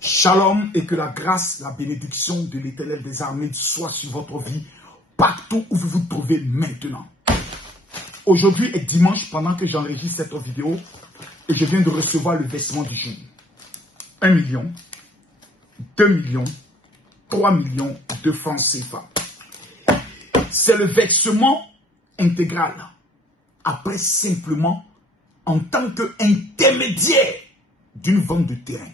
Shalom et que la grâce, la bénédiction de l'Éternel des armées soit sur votre vie partout où vous vous trouvez maintenant. Aujourd'hui est dimanche pendant que j'enregistre cette vidéo et je viens de recevoir le versement du jour. 1 million, 2 millions, 3 millions de francs CFA. C'est le versement intégral. Après simplement en tant qu'intermédiaire d'une vente de terrain.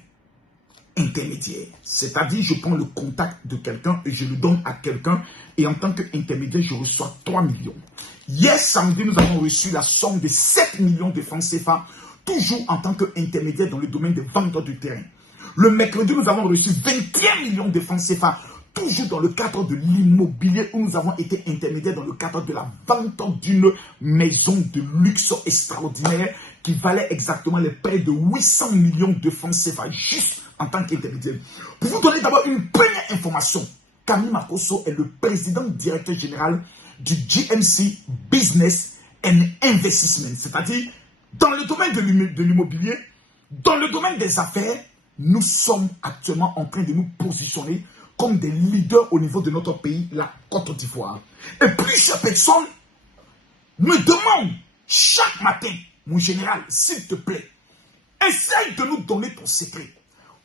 Intermédiaire. C'est-à-dire, je prends le contact de quelqu'un et je le donne à quelqu'un et en tant qu'intermédiaire, je reçois 3 millions. Hier samedi, nous avons reçu la somme de 7 millions de francs CFA, toujours en tant qu'intermédiaire dans le domaine des ventes de terrain. Le mercredi, nous avons reçu 21 millions de francs CFA, toujours dans le cadre de l'immobilier où nous avons été intermédiaires dans le cadre de la vente d'une maison de luxe extraordinaire qui valait exactement les près de 800 millions de francs CFA, juste en tant qu'intermédiaire. Pour vous donner d'abord une première information, Camille Makosso est le président directeur général du GMC Business and Investment, c'est-à-dire dans le domaine de l'immobilier, dans le domaine des affaires, nous sommes actuellement en train de nous positionner comme des leaders au niveau de notre pays, la Côte d'Ivoire. Et plusieurs personnes me demandent chaque matin, mon général, s'il te plaît, essaye de nous donner ton secret.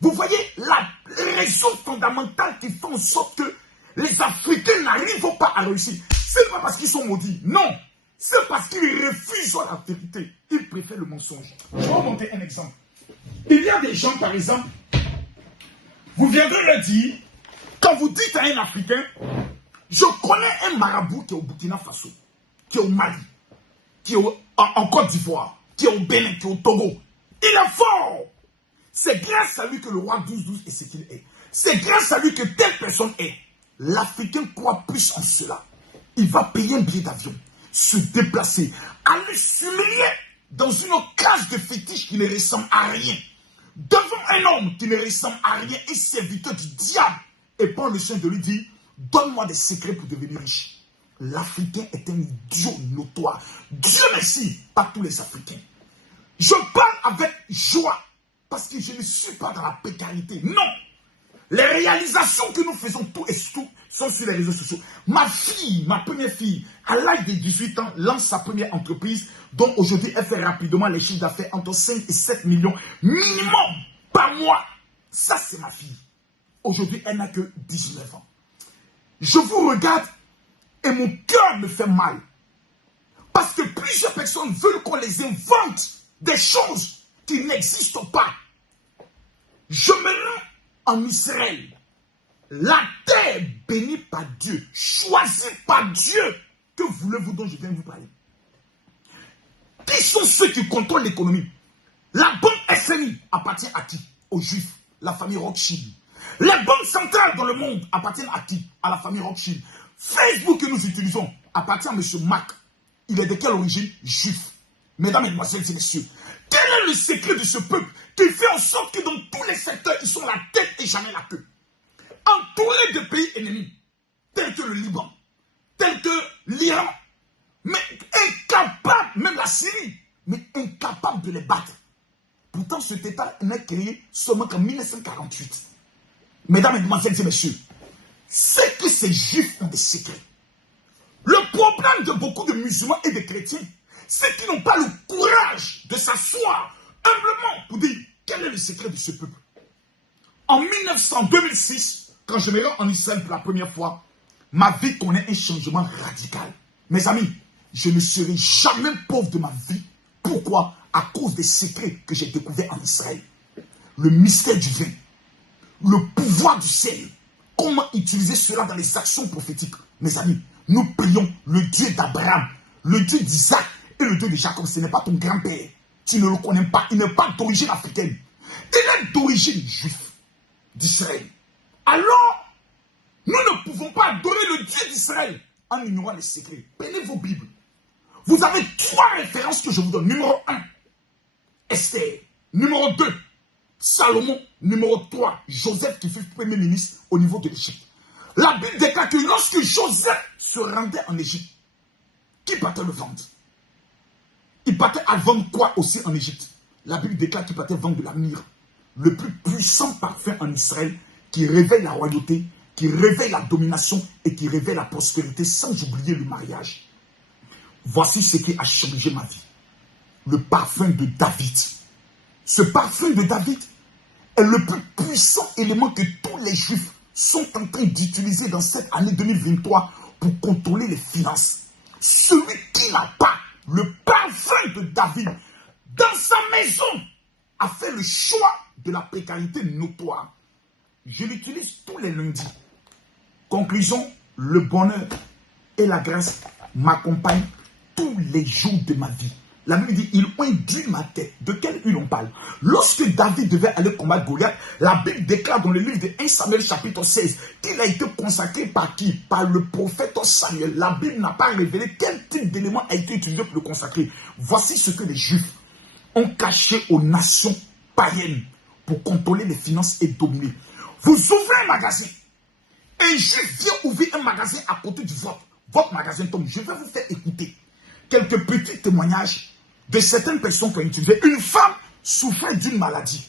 Vous voyez la raison fondamentale qui fait en sorte que les Africains n'arrivent pas à réussir. Ce n'est pas parce qu'ils sont maudits, non. C'est parce qu'ils refusent la vérité. Ils préfèrent le mensonge. Je vais vous montrer un exemple. Il y a des gens, par exemple, vous viendrez leur dire, quand vous dites à un Africain, je connais un marabout qui est au Burkina Faso, qui est au Mali, qui est en Côte d'Ivoire, qui est au Bénin, qui est au Togo. Il est fort. C'est grâce à lui que le roi 12-12 est ce qu'il est. C'est grâce à lui que telle personne est. L'Africain croit plus en cela. Il va payer un billet d'avion, se déplacer, aller s'humilier dans une cage de fétiche qui ne ressemble à rien. Devant un homme qui ne ressemble à rien, un serviteur du diable, et prend le soin de lui dire, donne-moi des secrets pour devenir riche. L'Africain est un idiot notoire. Dieu merci, pas tous les Africains. Je parle avec joie, parce que je ne suis pas dans la précarité. Non. Les réalisations que nous faisons tout et tout sont sur les réseaux sociaux. Ma fille, ma première fille, à l'âge de 18 ans, lance sa première entreprise, dont aujourd'hui elle fait rapidement les chiffres d'affaires entre 5 et 7 millions minimum par mois. Ça, c'est ma fille. Aujourd'hui, elle n'a que 19 ans. Je vous regarde et mon cœur me fait mal. Parce que plusieurs personnes veulent qu'on les invente des choses qui n'existent pas. Je me rends en Israël. La terre bénie par Dieu, choisie par Dieu. Que voulez-vous dont je viens vous parler? Qui sont ceux qui contrôlent l'économie? La banque FMI appartient à qui? Aux Juifs, la famille Rothschild. Les banques centrales dans le monde appartiennent à qui? À la famille Rothschild. Facebook que nous utilisons appartient à M. Mac. Il est de quelle origine? Juif. Mesdames, Mesdemoiselles et Messieurs, quel est le secret de ce peuple qui fait en sorte que dans tous les secteurs, ils sont la tête et jamais la queue? Entourés de pays ennemis, tels que le Liban, tels que l'Iran, mais incapables, même la Syrie, mais incapables de les battre. Pourtant, cet État n'est créé seulement qu'en 1948. Mesdames, Mesdemoiselles et Messieurs, c'est que ces Juifs ont des secrets. Le problème de beaucoup de musulmans et de chrétiens, c'est qu'ils n'ont pas le courage de s'asseoir humblement pour dire quel est le secret de ce peuple. En 2006, quand je me rends en Israël pour la première fois, ma vie connaît un changement radical. Mes amis, je ne serai jamais pauvre de ma vie. Pourquoi? À cause des secrets que j'ai découverts en Israël. Le mystère du vin, le pouvoir du sel. Comment utiliser cela dans les actions prophétiques? Mes amis, nous prions le Dieu d'Abraham, le Dieu d'Isaac et le Dieu de Jacob. Ce n'est pas ton grand-père. Tu ne le connais pas. Il n'est pas d'origine africaine. Il est d'origine juive d'Israël. Alors, nous ne pouvons pas adorer le Dieu d'Israël en ignorant les secrets. Prenez vos Bibles. Vous avez 3 références que je vous donne. Numéro 1, Esther. Numéro 2, Salomon. Numéro 3, Joseph qui fut premier ministre au niveau de l'Égypte. La Bible déclare que lorsque Joseph se rendait en Égypte, qui partait le vendre? Il partait à vendre quoi aussi en Égypte? La Bible déclare qu'il partait vendre de la myrrhe. le plus puissant parfum en Israël qui révèle la royauté, qui révèle la domination et qui révèle la prospérité sans oublier le mariage. Voici ce qui a changé ma vie. Le parfum de David. Ce parfum de David est le plus puissant élément que tous les Juifs sont en train d'utiliser dans cette année 2023 pour contrôler les finances. Celui qui n'a pas le parfum de David dans sa maison a fait le choix de la précarité notoire. Je l'utilise tous les lundis. Conclusion, le bonheur et la grâce m'accompagnent tous les jours de ma vie. La Bible dit, ils ont induit ma tête. De quelle huile on parle? Lorsque David devait aller combattre Goliath, la Bible déclare dans le livre de 1 Samuel chapitre 16 qu'il a été consacré par qui? Par le prophète Samuel. La Bible n'a pas révélé quel type d'élément a été utilisé pour le consacrer. Voici ce que les Juifs ont caché aux nations païennes pour contrôler les finances et dominer. Vous ouvrez un magasin. Un Juif vient ouvrir un magasin à côté du vôtre. Votre magasin tombe. Je vais vous faire écouter quelques petits témoignages de certaines personnes qui ont utilisé. Une femme souffrait d'une maladie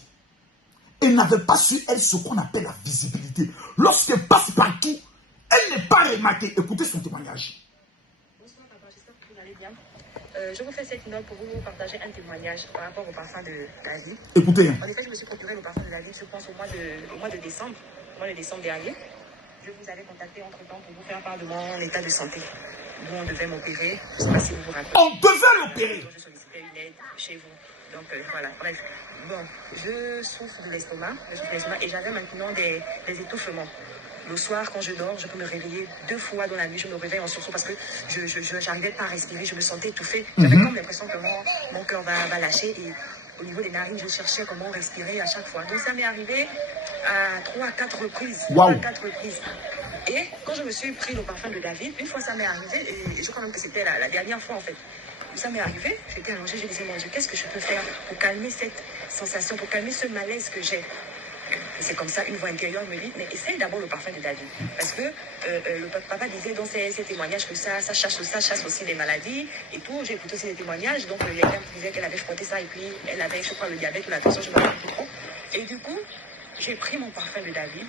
et n'avait pas su, elle, ce qu'on appelle la visibilité. Lorsqu'elle passe partout, elle n'est pas remarquée. Écoutez son témoignage. Bonsoir papa, j'espère que vous allez bien. Je vous fais cette note pour vous partager un témoignage par rapport au parfum de David. Écoutez. En effet, je me suis procuré le parfum de David, je pense au mois de décembre dernier. Je vous avais contacté entre-temps pour vous faire part de mon état de santé. Nous, on devait m'opérer. Je ne sais pas si vous vous rappelez. On devait l'opérer. Je sollicitais une aide chez vous. Donc voilà, bref. Bon, je souffre de l'estomac, et j'avais maintenant des étouffements. Le soir, quand je dors, je peux me réveiller 2 fois dans la nuit. Je me réveille en sursaut parce que je n'arrivais pas à respirer. Je me sentais étouffée. J'avais comme l'impression que mon cœur va lâcher. Et au niveau des narines, je cherchais comment respirer à chaque fois. Donc ça m'est arrivé à 3 à 4 reprises. Wow. 3 à 4 reprises. Et quand je me suis pris le parfum de David, une fois ça m'est arrivé, et je crois même que c'était la dernière fois en fait. Ça m'est arrivé, j'étais allongée, je disais, mon Dieu, qu'est-ce que je peux faire pour calmer cette sensation, pour calmer ce malaise que j'ai? Et c'est comme ça, une voix intérieure me dit, mais essaye d'abord le parfum de David. Parce que le papa disait dans ses témoignages que ça chasse aussi les maladies et tout. J'ai écouté aussi les témoignages, donc il y a quelqu'un qui disait qu'elle avait frotté ça et puis elle avait, je crois, le diabète ou la tension, je ne me rappelle plus trop. Et du coup, j'ai pris mon parfum de David,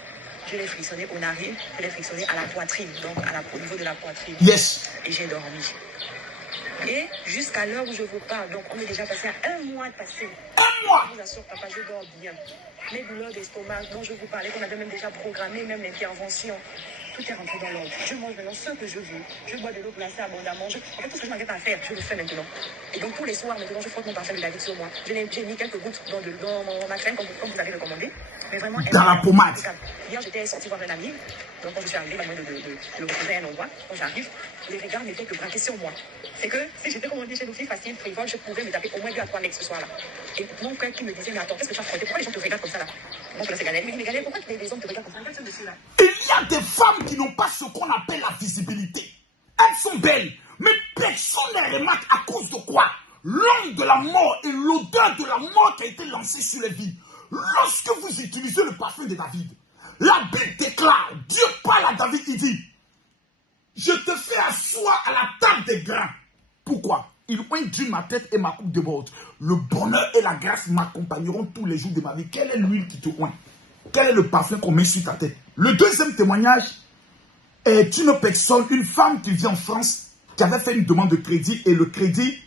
je l'ai frictionné aux narines, je l'ai frictionné à la poitrine, donc au niveau de la poitrine. Yes. Et j'ai dormi. Et jusqu'à l'heure où je vous parle, donc on est déjà passé à 1 mois de passé. 1 mois. Je vous assure, papa, je dors bien. Mes douleurs d'estomac dont je vous parlais, qu'on avait même déjà programmé, même l'intervention, tout est rentré dans l'ordre. Je mange maintenant ce que je veux. Je bois de l'eau glacée abondamment. En fait, tout ce que je n'arrive pas à faire, je le fais maintenant. Et donc, tous les soirs, maintenant, je frotte mon parfum de David sur moi. J'ai mis quelques gouttes dans ma crème, comme vous avez recommandé. Mais vraiment, dans la pommade. Hier, j'étais sortie voir un ami. Donc, quand je suis arrivée, de le retrouver à un endroit, quand j'arrive, les regards n'étaient que braqués sur moi. C'est que si j'étais, comme on dit chez nous, filles faciles, frivoles, je pouvais me taper au moins 2 à 3 mecs ce soir-là. Et mon frère qui me disait, mais attends, qu'est-ce que tu as frotté? Pourquoi les gens te regardent comme ça là? Donc là, c'est Galère. Il me dit, mais Galère, pourquoi les hommes te regardent comme ça? Regarde dessus là. Il y a des femmes qui n'ont pas ce qu'on appelle la visibilité. Elles sont belles, mais personne ne les remarque à cause de quoi? L'ombre de la mort et l'odeur de la mort qui a été lancée sur les vies. Lorsque vous utilisez le parfum de David, la Bible déclare, Dieu parle à David, il dit, je te fais asseoir à la table des grands. Pourquoi? Il induit ma tête et ma coupe déborde. Le bonheur et la grâce m'accompagneront tous les jours de ma vie. Quelle est l'huile qui te oint? Quel est le parfum qu'on met sur ta tête? Le deuxième témoignage est une personne, une femme qui vit en France, qui avait fait une demande de crédit et le crédit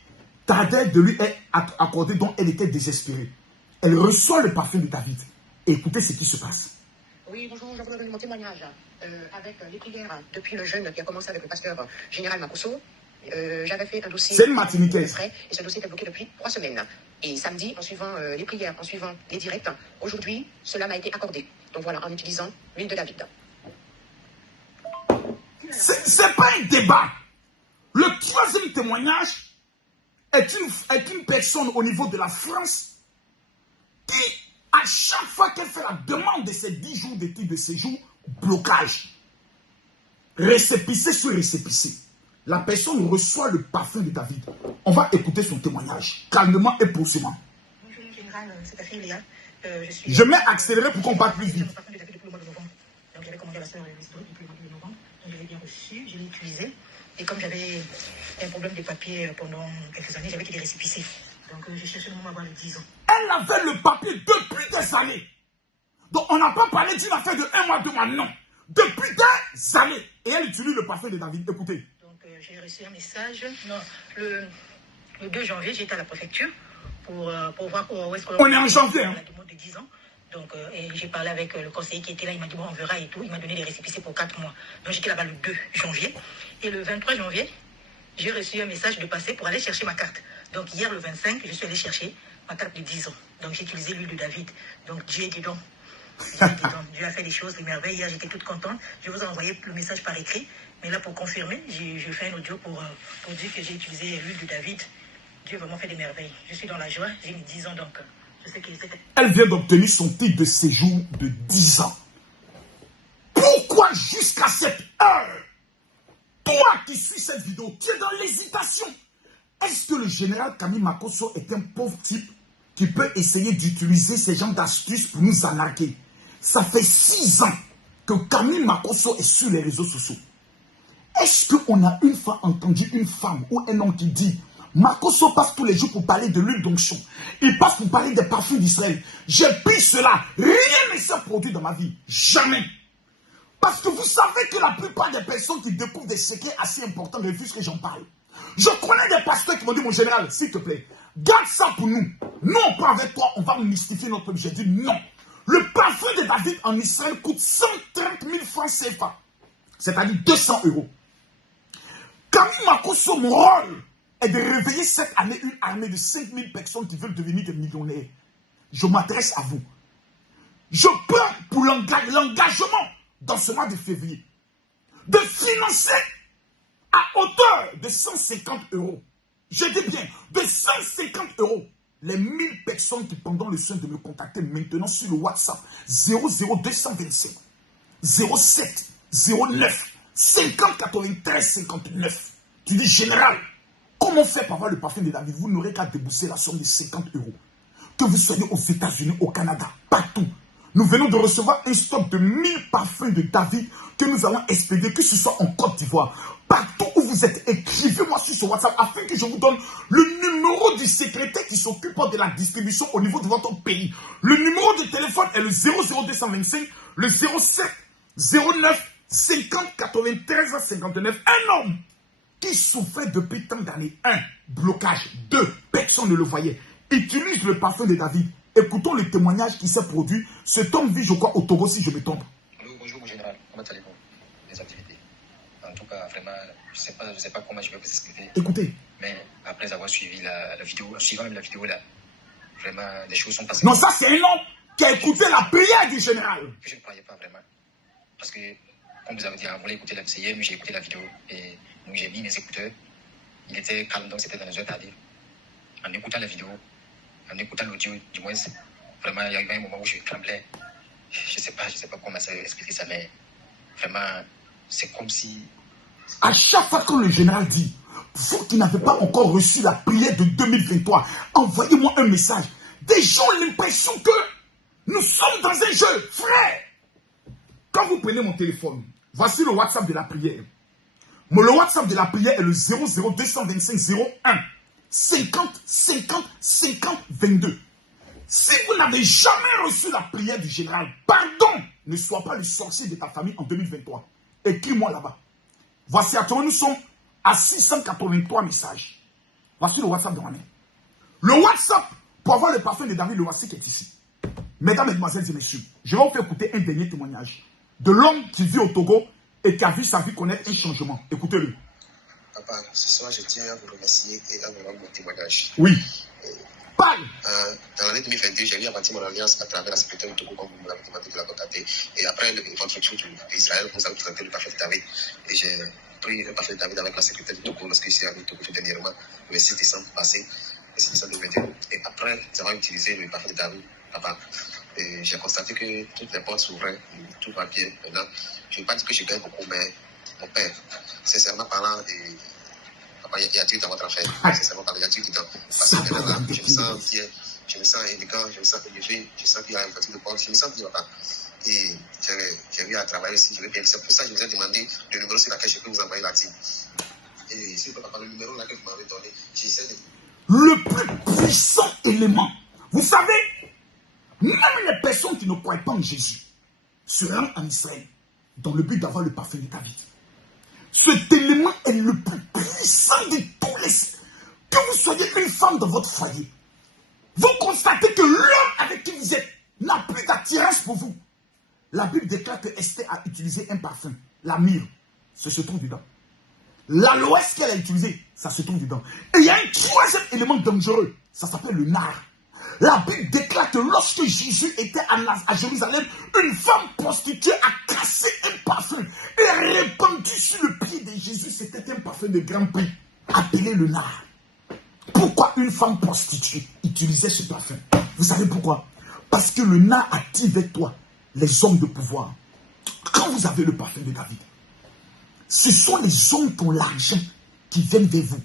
tardait de lui être accordé, donc elle était désespérée. Elle reçoit le parfum de David. Et écoutez ce qui se passe. Oui, bonjour, je vous donne mon témoignage avec les prières depuis le jeûne qui a commencé avec le pasteur général Makosso. J'avais fait un dossier. C'est une Martiniquaise. Et ce dossier était bloqué depuis 3 semaines. Et samedi, en suivant les prières, en suivant les directs, aujourd'hui, cela m'a été accordé. Donc voilà, en utilisant l'huile de David. C'est pas un débat. Le troisième témoignage est une personne au niveau de la France qui, à chaque fois qu'elle fait la demande de ses 10 jours de titre de séjour, blocage. Récépissé sur récépissé. La personne reçoit le parfum de David. On va écouter son témoignage, calmement et posément. Bonjour, général, c'est ta fille Léa. Je mets accéléré pour qu'on parle plus vite. Le parfum de David depuis le mois de novembre. Donc j'avais commandé à la sœur historique depuis le mois de novembre. Donc je l'ai bien reçu, je l'ai utilisé. Et comme j'avais un problème de papier pendant quelques années, j'avais qu'il est récépissé. Donc j'ai cherché le moment à avoir les 10 ans. Elle avait le papier depuis des années. Donc, on n'a pas parlé d'une affaire de 1 mois, 2 mois, non. Depuis des années. Et elle utilise le parfum de David. Écoutez. Donc, j'ai reçu un message. Non, le 2 janvier, j'étais à la préfecture pour voir où est-ce qu'on... On est en janvier. Hein. La demande de 10 ans. Donc, et j'ai parlé avec le conseiller qui était là. Il m'a dit, bon, on verra et tout. Il m'a donné des récépissés pour 4 mois. Donc, j'étais là-bas le 2 janvier. Et le 23 janvier, j'ai reçu un message de passer pour aller chercher ma carte. Donc, hier, le 25, je suis allé chercher ma carte de 10 ans. Donc, j'ai utilisé l'huile de David. Donc, Dieu dit donc. Dieu a fait des choses, des merveilles. Hier, j'étais toute contente. Je vous ai envoyé le message par écrit. Mais là, pour confirmer, j'ai fait un audio pour dire que j'ai utilisé l'huile de David. Dieu a vraiment fait des merveilles. Je suis dans la joie. J'ai mis 10 ans, donc je sais qu'il était... Elle vient d'obtenir son titre de séjour de 10 ans. Pourquoi jusqu'à cette heure, toi qui suis cette vidéo, tu es dans l'hésitation? Est-ce que le général Camille Makosso est un pauvre type qui peut essayer d'utiliser ces genres d'astuces pour nous arnaquer? Ça fait 6 ans que Camille Makosso est sur les réseaux sociaux. Est-ce qu'on a une fois entendu une femme ou un homme qui dit Makosso passe tous les jours pour parler de l'huile d'onction, il passe pour parler des parfums d'Israël. J'ai pris cela, rien ne s'est produit dans ma vie. Jamais. Parce que vous savez que la plupart des personnes qui découvrent des secrets assez importants refusent que j'en parle. Je connais des pasteurs qui m'ont dit, mon général, s'il te plaît, garde ça pour nous. Nous, on prend avec toi, on va mystifier notre peuple. J'ai dit non. Le parfum de David en Israël coûte 130 000 francs CFA. C'est-à-dire 200 €. Camille Makosso, mon rôle est de réveiller cette année une armée de 5 000 personnes qui veulent devenir des millionnaires. Je m'adresse à vous. Je prends pour l'engagement dans ce mois de février de financer à hauteur de 150 €. Je dis bien, de 150 € les 1000 personnes qui prendront le soin de me contacter maintenant sur le WhatsApp 00225 07 09 50 93 59. Tu dis, général, comment faire pour avoir le parfum de David? Vous n'aurez qu'à débourser la somme de 50 €. Que vous soyez aux États-Unis, au Canada, partout. Nous venons de recevoir un stock de 1000 parfums de David que nous allons expédier, que ce soit en Côte d'Ivoire. Partout où vous êtes, écrivez-moi sur ce WhatsApp afin que je vous donne le numéro du secrétaire qui s'occupe de la distribution au niveau de votre pays. Le numéro de téléphone est le 00225, le 07 09 50 93 59. Un homme qui souffrait depuis tant d'années. 1. Blocage. 2. Personne ne le voyait. Utilise le parfum de David. Écoutons le témoignage qui s'est produit. Cet homme vit, je crois, au Togo, si je me trompe. Bonjour, mon général. Comment allez-vous? Les activités. En tout cas, vraiment, je sais pas comment je vais vous expliquer. Écoutez. Mais après avoir suivi la vidéo, en suivant la vidéo là, vraiment, des choses sont passées. Non, ça, c'est un homme qui a écouté la prière du général. Que je ne croyais pas vraiment. Parce que, comme vous avez dit, vous voulez écouter la MCM, j'ai écouté la vidéo. Et donc, j'ai mis mes écouteurs. Il était calme, donc c'était dans les heures tardives. En écoutant la vidéo, en écoutant l'audio, du moins, vraiment, il y a eu un moment où je tremblais. Je sais pas comment expliquer ça, mais vraiment, c'est comme si... À chaque fois que le général dit, vous qui n'avez pas encore reçu la prière de 2023, envoyez-moi un message. Des gens ont l'impression que nous sommes dans un jeu, frère. Quand vous prenez mon téléphone, voici le WhatsApp de la prière. Le WhatsApp de la prière est le 00225 01 50 50 50 22. Si vous n'avez jamais reçu la prière du général, pardon, ne sois pas le sorcier de ta famille en 2023. Écris-moi là-bas. Voici, actuellement, nous sommes à 683 messages. Voici le WhatsApp de ma mère. Le WhatsApp, pour avoir le parfum de David, le voici qui est ici. Mesdames, Mesdemoiselles et Messieurs, je vais vous faire écouter un dernier témoignage de l'homme qui vit au Togo et qui a vu sa vie connaître un changement. Écoutez-le. Papa, ce soir, je tiens à vous remercier et à vous rendre mon témoignage. Oui. Parle. Dans l'année 2022, j'ai eu à bâtir mon alliance à travers la sécurité du Togo, comme vous m'avez demandé de la contacter. Et après le construction d'Israël, vous avez présenté le parfum de David. Et j'ai pris le parfum de David avec la sécurité du Togo lorsque je suis arrivé au Togo tout dernièrement, le 6 décembre passé, le 6 décembre 2021. Et après, nous avons utilisé le parfum de David, papa. Et j'ai constaté que toutes les portes s'ouvraient, tout va bien. Maintenant, je ne veux pas dire que je gagne beaucoup, mais mon père, sincèrement parlant, il y a Dieu dans votre affaire. Sincèrement parlant, il y a Dieu dedans. Parce que maintenant, je me sens fier, je me sens élégant, je me sens élevé, je sens qu'il y a une voiture de porte, je me sens bien, papa. Et j'ai eu à travailler ici, je vais bien. C'est pour ça que je vous ai demandé le numéro sur lequel je peux vous envoyer la team. Et si vous papa, le numéro là que vous m'avez donné, j'essaie de... Le plus puissant élément Vous savez, même les personnes qui ne croient pas en Jésus se rendent en Israël dans le but d'avoir le parfum de David. Cet élément est le plus puissant de tous les... Que vous soyez une femme dans votre foyer, vous constatez que l'homme avec qui vous êtes n'a plus d'attirance pour vous. La Bible déclare que Esther a utilisé un parfum, la myrrhe, ça se trouve dedans. L'aloès qu'elle a utilisé, ça se trouve dedans. Et il y a un troisième élément dangereux, ça s'appelle le nard. La Bible déclare que lorsque Jésus était à Jérusalem, une femme prostituée a cassé un parfum et répandu sur le pied de Jésus. C'était un parfum de grand prix, appelé le nard. Pourquoi une femme prostituée utilisait ce parfum? Vous savez pourquoi? Parce que le nard attire vers toi les hommes de pouvoir. Quand vous avez le parfum de David, ce sont les hommes qui ont l'argent qui viennent vers vous.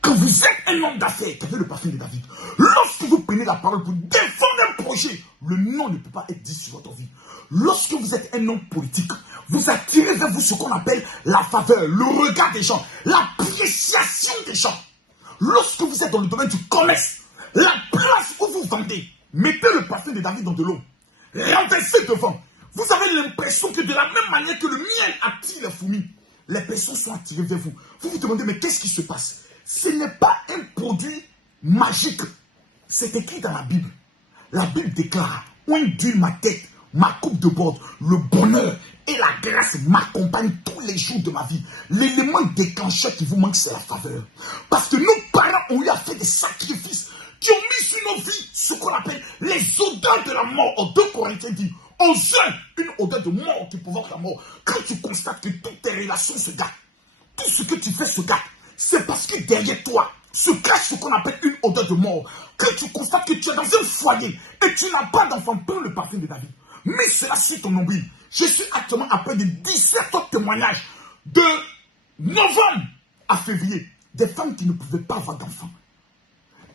Quand vous êtes un homme d'affaires qui avez le parfum de David, lorsque vous prenez la parole pour défendre un projet, le nom ne peut pas être dit sur votre vie. Lorsque vous êtes un homme politique, vous attirez vers vous ce qu'on appelle la faveur, le regard des gens, l'appréciation des gens. Lorsque vous êtes dans le domaine du commerce, la place où vous vendez, mettez le parfum de David dans de l'eau, renversez devant. Vous avez l'impression que de la même manière que le miel attire les fourmis, les personnes sont attirées vers vous. Vous vous demandez, mais qu'est-ce qui se passe? Ce n'est pas un produit magique. C'est écrit dans la Bible. La Bible déclare, oint d'huile ma tête, ma coupe de bord, le bonheur et la grâce m'accompagnent tous les jours de ma vie. L'élément déclencheur qui vous manque, c'est la faveur. Parce que nos parents ont eu à faire des sacrifices qui ont mis sur nos vies ce qu'on appelle les odeurs de la mort. En 2 Corinthiens dit, on sent une odeur de mort qui provoque la mort. Quand tu constates que toutes tes relations se gâtent, tout ce que tu fais se gâte, c'est parce que derrière toi se cache ce qu'on appelle une odeur de mort. Quand tu constates que tu es dans un foyer et tu n'as pas d'enfant, prends le parfum de David. Mets cela sur ton nombril. Je suis actuellement après de 17 autres témoignages de novembre à février. Des femmes qui ne pouvaient pas avoir d'enfants.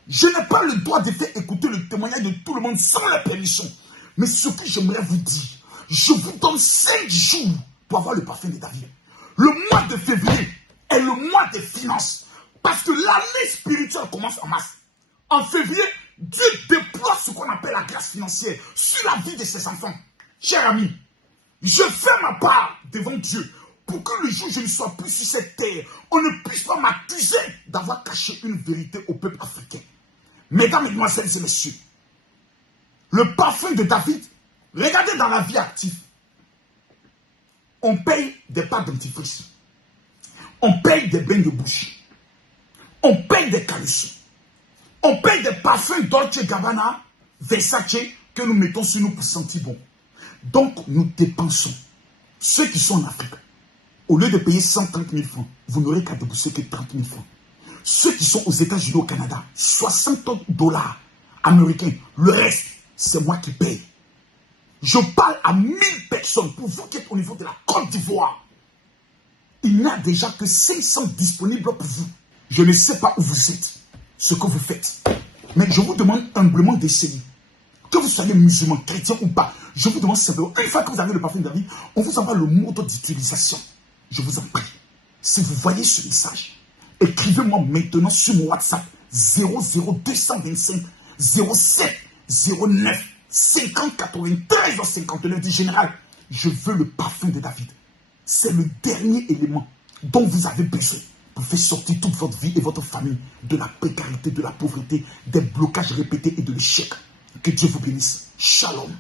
Je n'ai pas le droit de faire écouter le témoignage de tout le monde sans la permission. Mais ce que j'aimerais vous dire, je vous donne 5 jours pour avoir le parfum de David. Le mois de février est le mois des finances. Parce que l'année spirituelle commence en mars. En février, Dieu déploie ce qu'on appelle la grâce financière sur la vie de ses enfants. Cher ami, je fais ma part devant Dieu pour que le jour où je ne sois plus sur cette terre, on ne puisse pas m'accuser d'avoir caché une vérité au peuple africain. Mesdames, mesdemoiselles et messieurs, le parfum de David, regardez dans la vie active, on paye des pâtes dentifrice, on paye des bains de bouche, on paye des caleçons, on paye des parfums Dolce Gabbana, Versace, que nous mettons sur nous pour sentir bon. Donc, nous dépensons. Ceux qui sont en Afrique, au lieu de payer 130 000 francs, vous n'aurez qu'à débourser que 30 000 francs. Ceux qui sont aux États-Unis, au Canada, 60 $ américains, le reste, c'est moi qui paye. Je parle à 1000 personnes. Pour vous qui êtes au niveau de la Côte d'Ivoire, il n'y a déjà que 500 disponibles pour vous. Je ne sais pas où vous êtes, ce que vous faites. Mais je vous demande humblement d'essayer. Que vous soyez musulman, chrétien ou pas, je vous demande simplement, une fois que vous avez le parfum de David, on vous envoie le mode d'utilisation. Je vous en prie. Si vous voyez ce message, écrivez-moi maintenant sur mon WhatsApp 00225 07 09 50 93 59 du général. Je veux le parfum de David. C'est le dernier élément dont vous avez besoin pour faire sortir toute votre vie et votre famille de la précarité, de la pauvreté, des blocages répétés et de l'échec. Que Dieu vous bénisse. Shalom.